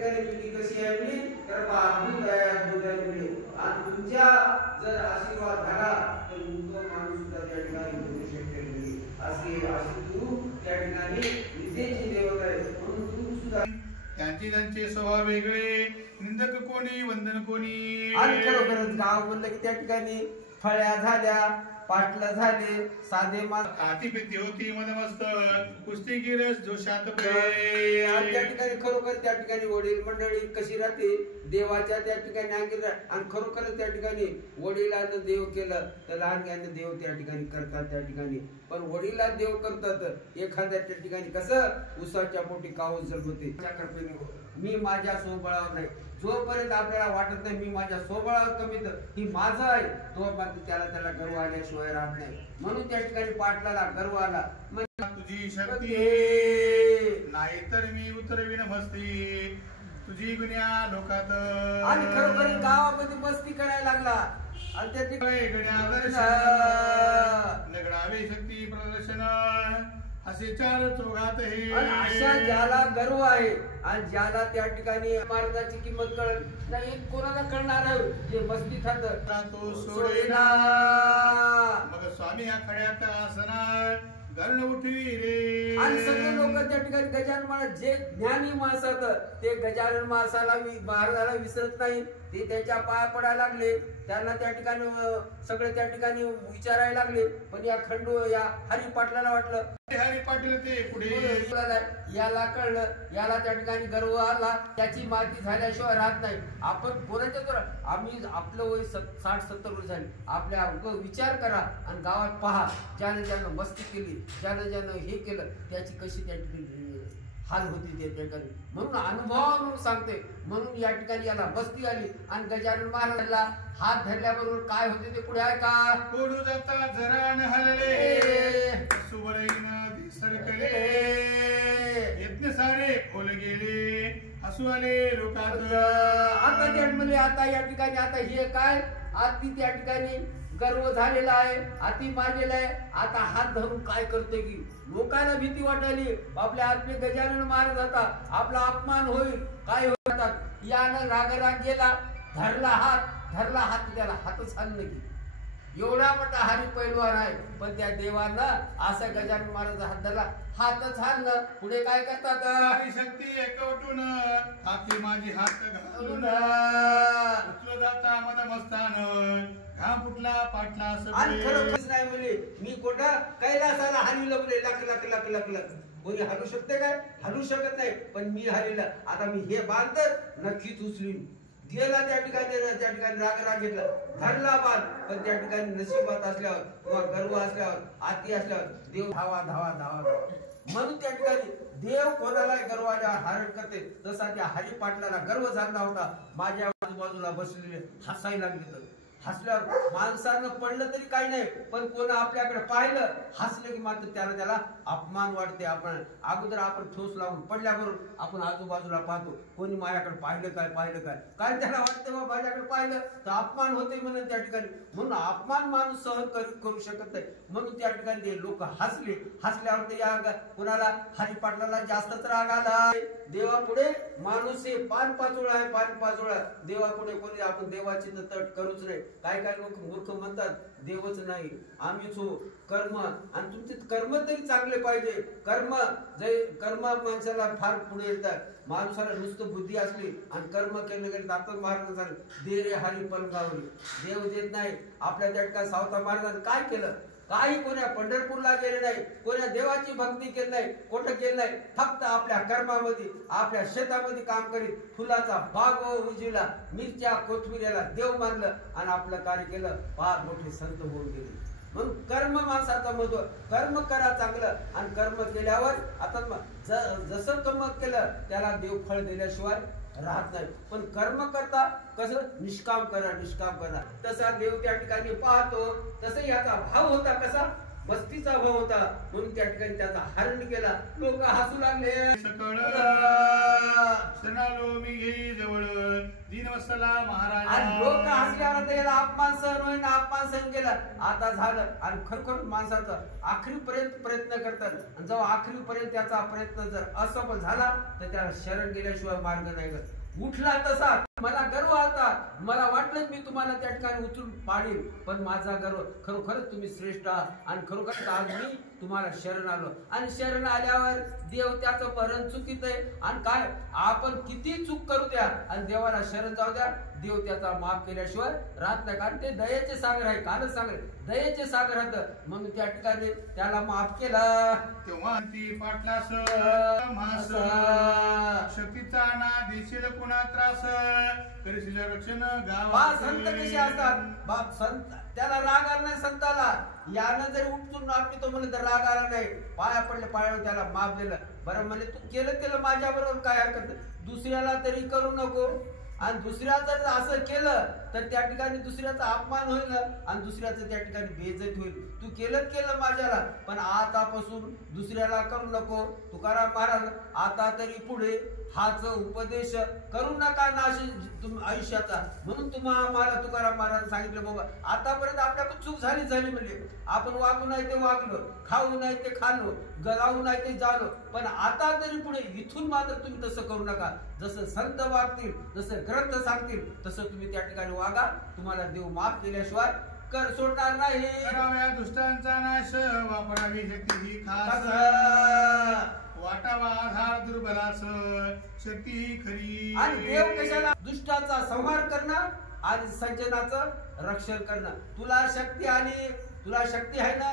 ठिकाणी मुलगी कशी आहे मिळली तर अद्भुत आहे, अद्भुत आहे मिळली. आणि तुमच्या जर आशीर्वाद झाला तर तो माणूस सुद्धा त्या ठिकाणी बोलू शकते मिळली. अशी तू त्या ठिकाणी विद्येची देवता आहे. म्हणून तू सुद्धा त्यांचे स्वभाव वेगळे, निंदक कोणी वंदन कोणी. आणि खरोखरच गाव म्हणलं की त्या ठिकाणी फळ्या झाल्या, पाटलं झाले, साधे आतिपिती होती मदमस्त, कुस्तीगीर जोशात त्या ठिकाणी खरोखर त्या ठिकाणी वडील मंडळी कशी राहते देवाच्या त्या ठिकाणी अंकित. आणि खरोखरच त्या ठिकाणी वडिलांना देव केलं तर लहानग्यानं देव त्या ठिकाणी करतात त्या ठिकाणी. पण वडिला देव करतात एखाद्या त्या ठिकाणी कसं उसाच्या पोटी कावस जगवते. मी माझ्या स्वबळावर नाही, जोपर्यंत आपल्याला वाटत नाही मी माझ्या स्वबळावर कमीत ही माझं आहे तोपर्यंत त्याला गर्व आल्याशिवाय राहत नाही. म्हणून त्या ठिकाणी पाटलाला गर्व आला. तुझी शक्ती नाहीतर मी उतरविन मस्ती, तुझी गुन्ह्या लोकात. आणि खरोखर गावामध्ये मस्ती करायला लागला. आणि त्या ठिकाणी नगडावे शक्ती प्रदर्शन असे चार चौघात हे. अशा ज्याला गर्व आहे आणि ज्याला त्या ठिकाणी महाराजाची किंमत कळत नाही कोणाला कळणार आहे जे मस्ती खात तो सोडेना. मग स्वामी हा खड्यात आसना गर्ण उठवी रे. आणि सगळे लोक त्या ठिकाणी गजानन महाराज जे ज्ञानी माणसात ते गजानन माणसाला महाराजाला विसरत नाही. ते त्याच्या पाया पडायला लागले. त्यांना त्या ठिकाणी सगळे त्या ठिकाणी विचारायला लागले. पण या खंडू या हरी पाटलाला वाटलं हरी पाटील ते पुढे याला कळलं, याला त्या ठिकाणी गर्व आला. त्याची माती झाल्याशिवाय राहत नाही. आपण कोणाच्या तर आम्ही आपलं वय 60-70 वर्ष झाली. आपल्या विचार करा आणि गावात पहा ज्यानं ज्यानं मस्ती केली, ज्यानं हे केलं त्याची कशी त्या ठिकाणी हाल होती त्या ठिकाणी. म्हणून अनुभवावरून सांगते. म्हणून या ठिकाणी याला बस्ती आली. आणि गजानन महाराजांना हात धरल्याबरोबर काय होते ते पुढे आहे का. कोडू जाता जरान हलले सुवरैन सरकले, यत्न सारे खोल गेले हसू आले लोकात. आता जन्मले आता या ठिकाणी आता हे काय आती त्या ठिकाणी गर्व झालेला आहे, अति मारलेला आहे. आता हात धरून काय करते की लोकांना भीती वाटायली. आपले गजानन महाराज होता आपला अपमान होईल काय होतात. यानं रागराग गेला, धरला हात त्याला हातच आणलं की एवढा मोठा हरी पैलवान आहे. पण त्या देवानं असा गजानन महाराज हात धरला, हातच हाणलं. पुढे काय करतात हरी शक्ती एकवटून आखी माझी हात घालून उचल जाता मद मस्तान घाम फुटला पाटला. आणि खरोखरच नाही म्हणले मी कोठा कैलासाला हलविलं बोले लख लख लख लख लख. कोणी हलू शकते काय, हलू शकत नाही. पण मी हरविलं. आता मी हे बांधत नक्कीच उचलीन. गेला त्या ठिकाणी राग घेतला, धरला बाण. पण त्या ठिकाणी नशिबात असल्यावर किंवा गर्व असल्यावर आती असल्यावर देव धावा धावा धावा. म्हणून त्या ठिकाणी देव कोणाला गर्वाच्या हरण करते. तसा त्या हरी पाटलाला गर्व झाला होता. माझ्या आजूबाजूला बसलेले हसायला लागले. हसल्यावर माणसानं पडलं तरी काही नाही, पण कोण आपल्याकडे पाहिलं हसलं की मात्र त्याला अपमान वाटते. आपण अगोदर आपण ठोस लावून पडल्याबरोबर आपण आजूबाजूला पाहतो कोणी माझ्याकडे पाहिलं काय त्याला वाटतं बा माझ्याकडे पाहिलं तर अपमान होते म्हणून त्या ठिकाणी. म्हणून अपमान माणूस सहन करू शकत नाही. म्हणून त्या ठिकाणी ते लोक हसल्यावर ते या कोणाला हरी पाटलाला जास्तच राग आला. देवापुढे माणूस हे पान पाचोळा आहे. देवापुढे कोणी आपण देवाची तट करूच नाही. काय लोक मूर्ख म्हणतात देवच नाही आम्हीच हो. कर्म आणि तुमचे कर्म तरी चांगले पाहिजे. कर्म माणसाला फार पुढे येतात. माणसाला नुसतं बुद्धी असली आणि कर्म केलं गेलं आपण महाराज दे रे हरी पलंगावरी देव देत नाही. आपल्या त्या ठिकाणी सावता महाराजांनी काय केलं, काही कोण्या पंढरपूरला गेले नाही, कोण्या देवाची भक्ती केली नाही, कोठं केलं नाही. फक्त आपल्या कर्मामध्ये आपल्या शेतामध्ये काम करीत फुलाचा बाग उजविला, मिरच्या कोथमिऱ्याला देव मानलं आणि आपलं कार्य केलं. फार मोठे संत होऊन गेले. म्हणून कर्म माणसाचं महत्व. कर्म करा चांगलं आणि कर्म केल्यावर आता जसं कर्म केलं त्याला देव फळ दिल्याशिवाय राहत नाही. पण कर्म करता कसं निष्काम करा. तसा देव त्या ठिकाणी पाहतो. तसं याचा भाव होता कसा मस्तीचा भाव होता. म्हणून त्या ठिकाणी त्याचा हरण केला. लोक हसू लागले. सकळ सणालो मी घेई जवळ दीनवत्सला आणि लोक महाराज हसल्यावर आता याला अपमान सहन होईना, अपमान सहन केला आता झालं. आणि खरोखर माणसाचा आखरीपर्यंत प्रयत्न करतात, आणि जेव्हा आखरीपर्यंत त्याचा प्रयत्न जर असफल झाला तर त्याला शरण गेल्याशिवाय मार्ग नाही करत. उठला तसा मला गर्व आलता, मला वाटलं मी तुम्हाला त्या ठिकाणी उचलून पाडील, पण माझा गर्व खरोखरच तुम्ही श्रेष्ठ आहात आणि खरोखरच आज मी तुम्हाला शरण आलो. आणि शरण आल्यावर देव त्याचं भरण चुकीत आहे. आणि काय आपण किती चूक करू द्या आणि देवाला शरण जाऊ द्या, देव त्याचा माफ केल्याशिवाय राहत नाही. कारण ते दयेचे सागर आहे, कालच सांगले दयेचे सागर होतं, म्हणून त्या ठिकाणी त्याला माफ केला. तेव्हा ती पाटलास मास शक्तीचा ना देशील कुणा त्रास करशील रक्षण बा संत कसे असतात, बाप संत त्याला राग आला नाही संताला, यानं जरी उठून आपली तो म्हणलं तर राग आला नाही, पाया पडले, पायावर त्याला माफ दिलं. बरं म्हणे तू केलं माझ्या बरोबर काय हरकत नाही, दुसऱ्याला तरी करू नको. आणि दुसऱ्या जर असं केलं तर त्या ठिकाणी दुसऱ्याचा अपमान होईल आणि दुसऱ्याचं त्या ठिकाणी बेइज्जत होईल. तू केलं माझ्याला, पण आतापासून दुसऱ्याला करू नको. तुकाराम महाराज आता तरी पुढे हाच उपदेश करू नका नाश आयुष्याचा. म्हणून आम्हाला तुकाराम महाराज सांगितलं बाबा आतापर्यंत आपल्याकडून चूक झाली म्हणजे आपण वागू नाही ते वागलो, खाऊ नाही ते खाल्लो, जाऊ नाही ते जालो, पण आता तरी पुढे इथून मात्र तुम्ही तसं करू नका. जसं संत वागतील, जसं ग्रंथ सांगतील तसं तुम्ही त्या ठिकाणी वागा. तुम्हाला देव माफ केल्याशिवाय कर सोडणार नाही. कराव्या दुष्टांचा नाश वापरावी शक्ती ही खास वाटावा आधार दुर्बलास शक्ती ही खरी. आणि देव कशाला दुष्टाचा संहार करणं आणि सज्जनाचं रक्षण करणं. तुला शक्ती आहे ना,